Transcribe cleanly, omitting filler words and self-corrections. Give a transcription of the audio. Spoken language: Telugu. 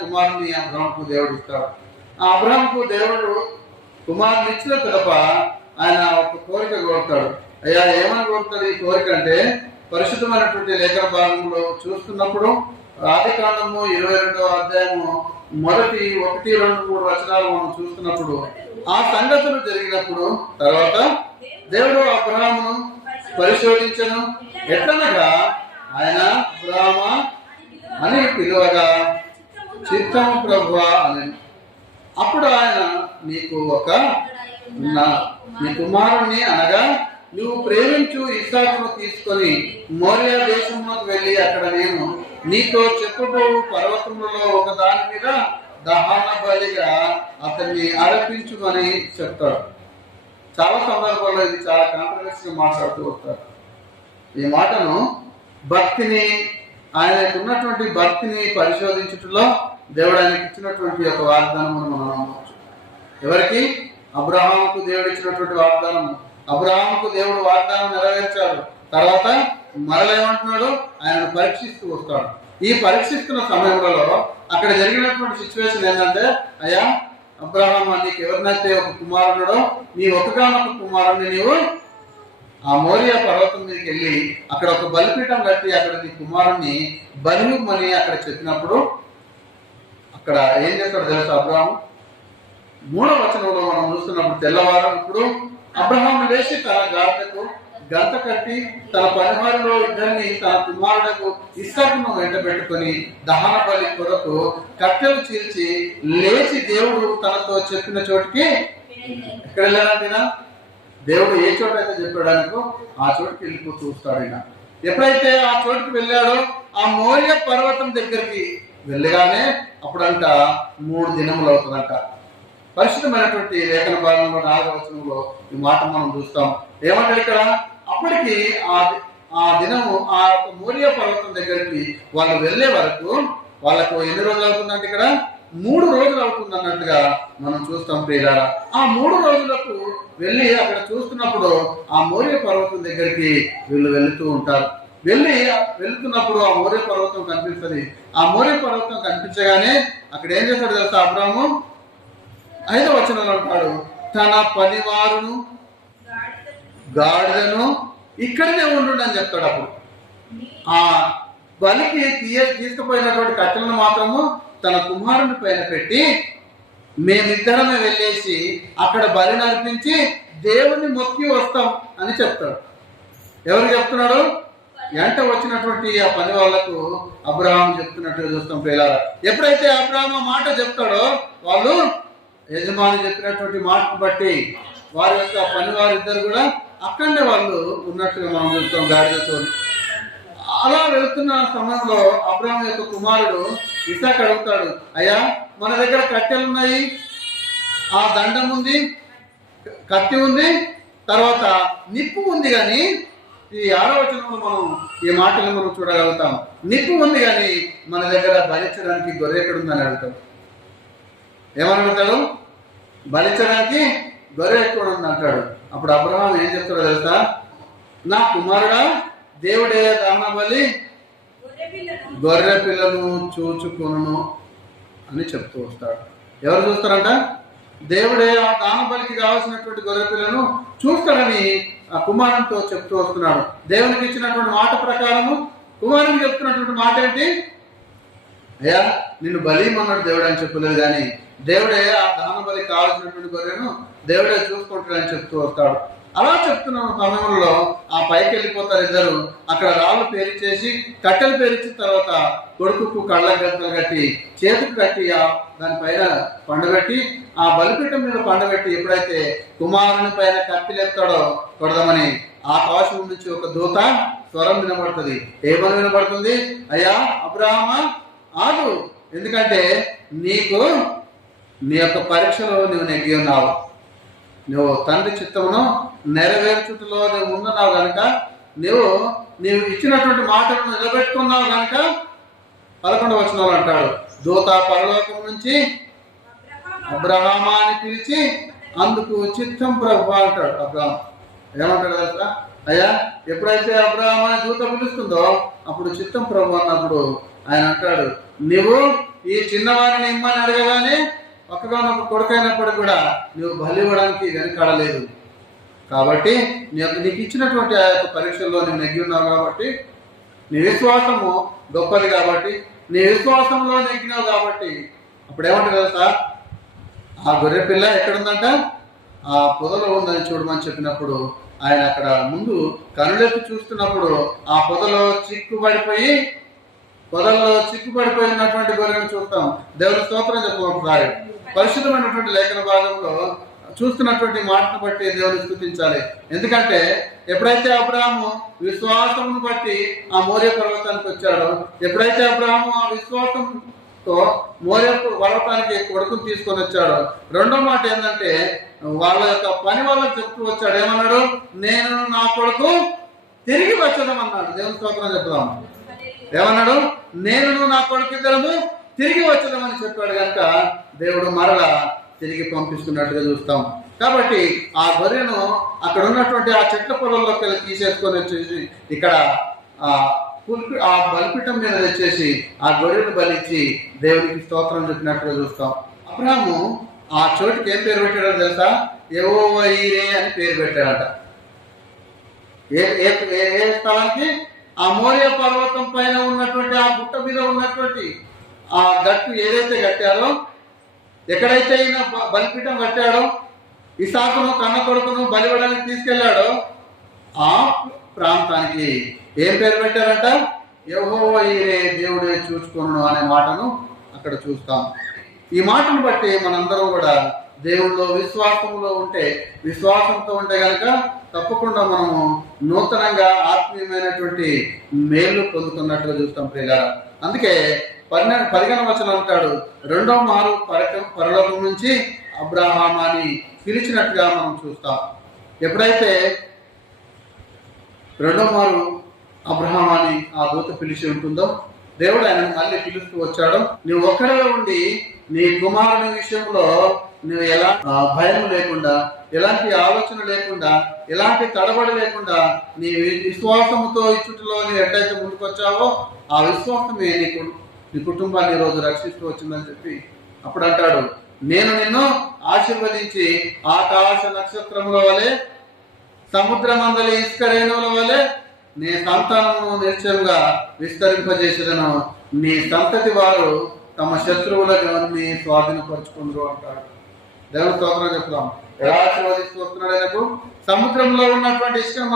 కుమారుని అబ్రహాముకు దేవుడు ఇస్తాడు. ఆ అబ్రహాముకు దేవుడు కుమారుని ఇచ్చిన పిదప ఆయన ఒక కోరిక కోరుతాడు. అయ్యా, ఏమని కోరుతాడు ఈ కోరిక అంటే, పరిశుద్ధమైనటువంటి లేఖన భాగంలో చూస్తున్నప్పుడు ఆదికాండము 22వ అధ్యాయము మొదటి 1, 2, 3 వచనాలు మనం చూస్తున్నప్పుడు ఆ సంగతులు జరిగినప్పుడు తర్వాత దేవుడు అబ్రహామును పరిశోధించను. ఎట్లనగా ఆయన అబ్రహామ అని పిలువగా చిత్తము ప్రభువా అని. అప్పుడు ఆయన నీకు నీ కుమారుణ్ణి అనగా నువ్వు ప్రేమించు ఇస్సాకును తీసుకొని మోరియా దేశంలోకి వెళ్ళి అక్కడ నేను నీతో చెప్పుబో పర్వతములలో ఒక దాని మీద దహన బలిగా అతన్ని అర్పించుమని చెప్తాడు. చాలా సందర్భాల్లో ఇది చాలా కాంట్రవర్సీగా మాట్లాడుతూ వస్తారు. ఈ మాటను భక్తిని, ఆయనకు ఉన్నటువంటి భక్తిని పరిశోధించుటలో దేవుడు ఆయనకి ఇచ్చినటువంటి ఒక వాగ్దానం మనం నమ్మవచ్చు. ఎవరికి? అబ్రహాముకు దేవుడు ఇచ్చినటువంటి వాగ్దానం. అబ్రహాముకు దేవుడు వాగ్దానం నెరవేర్చాడు. తర్వాత మరలేమంటున్నాడు, ఆయనను పరీక్షిస్తూ వస్తాడు. ఈ పరీక్షిస్తున్న సమయంలో అక్కడ జరిగినటువంటి సిచ్యువేషన్ ఏంటంటే, అయ్యా అబ్రహాము, నీకు ఎవరినైతే ఒక కుమారుడో నీ ఒకగానొక కుమారుడిని నీవు ఆ మోరియా పర్వతం మీదకి వెళ్ళి అక్కడ ఒక బలిపీఠం కట్టి అక్కడ నీ కుమారుణ్ణి బలివ్వమని అక్కడ చెప్పినప్పుడు అక్కడ ఏం చేస్తాడు తెలుసా? అబ్రహాము 3వ వచనంలో మనం చూస్తున్నప్పుడు తెల్లవారం ఇప్పుడు అబ్రహాము లేచి తన గాడిదకు గంత కట్టి తన పనివారిలో ఇద్దరిని తన కుమారుడకు ఇస్సాకును వెంట పెట్టుకుని దహన బలి కొరకు కట్టెలు చీల్చి లేచి దేవుడు తనతో చెప్పిన చోటికి ఎక్కడ వెళ్ళాడంటేనా, దేవుడు ఏ చోట అయితే చెప్పాడనుకో ఆ చోటుకి వెళ్ళిపోతూ వస్తాడు. ఆయన ఎప్పుడైతే ఆ చోటుకి వెళ్ళాడో ఆ మోరియా పర్వతం దగ్గరికి వెళ్ళగానే అప్పుడంట 3 దినములు అవుతుందంట. పరిశుద్ధమైనటువంటి లేఖన భాగంలో 4వ వచనంలో ఈ మాట మనం చూస్తాం. ఏమంటారు ఇక్కడ? అప్పటికి ఆ దినము ఆ మోరియా పర్వతం దగ్గరికి వాళ్ళు వెళ్ళే వరకు వాళ్ళకు ఎన్ని రోజులు అవుతుందంటే ఇక్కడ 3 రోజులు అవుతుంది అన్నట్టుగా మనం చూస్తాం ప్రియులారా. ఆ 3 రోజులకు వెళ్ళి అక్కడ చూస్తున్నప్పుడు ఆ మోరియా పర్వతం దగ్గరికి వీళ్ళు వెళుతూ ఉంటారు. వెళుతున్నప్పుడు ఆ మోరియా పర్వతం కనిపిస్తుంది. ఆ మోరియా పర్వతం కనిపించగానే అక్కడ ఏం చేస్తాడు తెలుసా? అబ్రహాము 5వ వచనంలో అంటాడు, తన పనివారును గాడిదను ఇక్కడనే ఉండు అని చెప్తాడు. అప్పుడు ఆ బలికి తీసుకుపోయినటువంటి కట్టెలను మాత్రము తన కుమారుని పైన పెట్టి మేమిద్దరమే వెళ్ళేసి అక్కడ బలి నర్పించి దేవుణ్ణి మొక్కి వస్తాం అని చెప్తాడు. ఎవరు చెప్తున్నాడు? వెంట వచ్చినటువంటి ఆ పని వాళ్లకు అబ్రహాం చెప్తున్నట్టు చూస్తాం పిల్లల. ఎప్పుడైతే అబ్రహాం మాట చెప్తాడో వాళ్ళు యజమాని చెప్పినటువంటి మాటను బట్టి వారి యొక్క పనివారిద్దరు కూడా అక్కడనే వాళ్ళు ఉన్నట్టుగా మనం చూస్తాం గాడిదతో. అలా వెళ్తున్న సమయంలో అబ్రహాం యొక్క కుమారుడు ఇసాకు అడుగుతాడు, అయ్యా మన దగ్గర కట్టెలు ఉన్నాయి, ఆ దండం ఉంది, కత్తి ఉంది, తర్వాత నిప్పు ఉంది, కానీ ఈ 6వ వచనంలో మనం ఈ మాటలను మనం చూడగలుగుతాం. నిప్పు ఉంది కానీ మన దగ్గర బలించడానికి గొర్రె ఎక్కడుందని అడుగుతాడు. ఏమని అడుగుతాడు? బలించడానికి గొర్రె ఎక్కడ ఉంది అంటాడు. అప్పుడు అబ్రహాం ఏం చెప్తాడో తెలుసా? నా కుమారుడా, దేవుడే దహన బలి గొర్రె పిల్లను చూచుకొను అని చెప్తూ వస్తాడు. ఎవరు చూస్తారంట? దేవుడే ఆ దాన బలికి కావాల్సినటువంటి గొర్రె పిల్లను చూస్తాడని ఆ కుమారునితో చెప్తూ వస్తున్నాడు. దేవునికి ఇచ్చినటువంటి మాట ప్రకారము కుమారునికి చెప్తున్నటువంటి మాట ఏంటి? అయ్యా నిన్ను బలిమన్నాడు దేవుడు అని చెప్పలేదు, కానీ దేవుడే ఆ దాన బలికి కావాల్సినటువంటి గొర్రెను దేవుడే చూసుకుంటాడని చెప్తూ వస్తాడు. అలా చెప్తున్న సమయంలో ఆ పైకి వెళ్ళిపోతారు ఇద్దరు. అక్కడ రాళ్ళు పేరిచేసి కట్టెలు పేరించిన తర్వాత కొడుకుకు కళ్ళ గంటలు కట్టి చేతుకు కట్టి దానిపైన పండబెట్టి ఆ బలిపీఠం మీద పండబెట్టి ఎప్పుడైతే కుమారుని పైన కత్తిలేస్తాడో కొడదామని ఆకాశం నుంచి ఒక దూత స్వరం వినబడుతుంది. ఏమని వినబడుతుంది? అయ్యా అబ్రహామా ఆగు, ఎందుకంటే నీకు నీ యొక్క పరీక్షలో నువ్వు నెగ్గి ఉన్నావు, నువ్వు తండ్రి చిత్తమును నెరవేర్చుటలో నువ్వు ముందున్నావు కనుక నీవు ఇచ్చినటువంటి మాటలను నిలబెట్టుకున్నావు కనుక 11వ వచనంలో అంటాడు, దూత పరలోకం నుంచి అబ్రహామా అని పిలిచి అందుకు చిత్తం ప్రభు అంటాడు. అబ్రహాం ఏమంటాడు తెలుసా? అయ్యా ఎప్పుడైతే అబ్రహాం అనే దూత పిలుస్తుందో అప్పుడు చిత్తం ప్రభు అన్నప్పుడు ఆయన అంటాడు, నువ్వు ఈ చిన్నవారిని ఇమ్మని అడగగానే ఒక్కగానొక్క కొడుకైనప్పుడు కూడా నువ్వు బలి ఇవ్వడానికి వెనకాడలేదు. కాబట్టి నీకు ఇచ్చినటువంటి ఆ యొక్క పరీక్షల్లో నువ్వు నెగ్గి ఉన్నావు కాబట్టి, నీ విశ్వాసము గొప్పది కాబట్టి, నీ విశ్వాసంలో నెగ్గినావు కాబట్టి అప్పుడు ఏమంటారు తెలుసా, ఆ గొర్రె పిల్ల ఎక్కడుందంట, ఆ పొదలో ఉందని చూడమని చెప్పినప్పుడు ఆయన అక్కడ ముందు కనులెత్తి చూస్తున్నప్పుడు ఆ పొదల్లో చిక్కుపడిపోయి ఉన్నటువంటి గొర్రెను చూస్తాం. దేవుని స్తోత్రం చెప్పాలి. పరిశుద్ధమైనటువంటి లేఖన భాగంలో చూస్తున్నటువంటి మాటను బట్టి దేవుని స్తుతించాలి. ఎందుకంటే ఎప్పుడైతే అబ్రాహాము విశ్వాసమును బట్టి ఆ మోరియా పర్వతానికి వచ్చాడో, ఎప్పుడైతే అబ్రాహాము ఆ విశ్వాసంతో మోరియా పర్వతానికి కొడుకుని తీసుకొని వచ్చాడో, రెండో మాట ఏంటంటే వాళ్ళ యొక్క పని వాళ్ళకి చెప్తూ వచ్చాడు. ఏమన్నాడు, నేను నా కొడుకు తిరిగి వచ్చదమన్నాడు. దేవుని స్తోత్రం చెప్తాం. ఏమన్నాడు, నేను నా కొడుకు ఇద్దరము తిరిగి వచ్చదమని చెప్పాడు కనుక దేవుడు మరలా తిరిగి పంపిస్తున్నట్టుగా చూస్తాం. కాబట్టి ఆ గొర్రెను అక్కడ ఉన్నటువంటి ఆ చెట్ల పొలంలోకి వెళ్ళి తీసేసుకొని వచ్చేసి ఇక్కడ ఆ బలిపీఠం మీద తెచ్చేసి ఆ గొర్రెను బలిచ్చి దేవునికి స్తోత్రం చెప్పినట్టుగా చూస్తాం. అబ్రాహాము ఆ చోటుకి ఏం పేరు పెట్టాడో తెలుసా, యెహోవా ఈరే అని పేరు పెట్టాడట. ఏ స్థలానికి, ఆ మోరియా పర్వతం పైన ఉన్నటువంటి ఆ గుట్ట మీద ఉన్నటువంటి ఆ గట్టు ఏదైతే కట్టారో, ఎక్కడైతే ఈయన బలిపీఠం కట్టాడో, ఇసాకును కన్న కొడుకును బలివ్వడానికి తీసుకెళ్లాడో ఆ ప్రాంతానికి ఏం పేరు పెట్టారంట, యెహోవా ఈరే దేవుడే చూసుకొను అనే మాటను అక్కడ చూస్తాం. ఈ మాటను బట్టి మనందరం కూడా దేవుళ్ళో విశ్వాసంలో ఉంటే, విశ్వాసంతో ఉంటే కనుక తప్పకుండా మనము నూతనంగా ఆత్మీయమైనటువంటి మేలు పొందుతున్నట్టుగా చూస్తాం ప్రియులారా. అందుకే 15వ వచనం అంటాడు, రెండో మారు పరలోకం నుంచి అబ్రాహామాని పిలిచినట్టుగా మనం చూస్తాం. ఎప్పుడైతే రెండో మారు అబ్రాహామాని ఆ దూత పిలిచి ఉంటుందో, దేవుడు ఆయన మళ్ళీ పిలుస్తూ వచ్చాడు. నువ్వు ఒక్కడే ఉండి నీ కుమారుని విషయంలో నువ్వు ఎలా భయం లేకుండా, ఎలాంటి ఆలోచన లేకుండా, ఎలాంటి తడబడి లేకుండా నీ విశ్వాసంతో ఇచ్చుటలో ఎట్లయితే ముందుకు వచ్చావో ఆ విశ్వాసమే నీ కుటుంబాన్ని ఈరోజు రక్షిస్తూ వచ్చిందని చెప్పి అప్పుడు అంటాడు, నేను నిన్ను ఆశీర్వదించి ఆకాశ నక్షత్రముల వలె, సముద్రమందలి ఇసుక రేణువుల వలె నీ సంతానమును నిశ్చయంగా విస్తరింపజేసేదను, నీ సంతతి వారు తమ శత్రువులను స్వాధీనపరుచుకుందరు అంటాడు. దేవుని స్తోత్రం చెప్తాం. ఎలా ఆశీర్వదిస్తూ వస్తున్నాడు ఆయనకు, సముద్రంలో ఉన్నటువంటి ఇసుక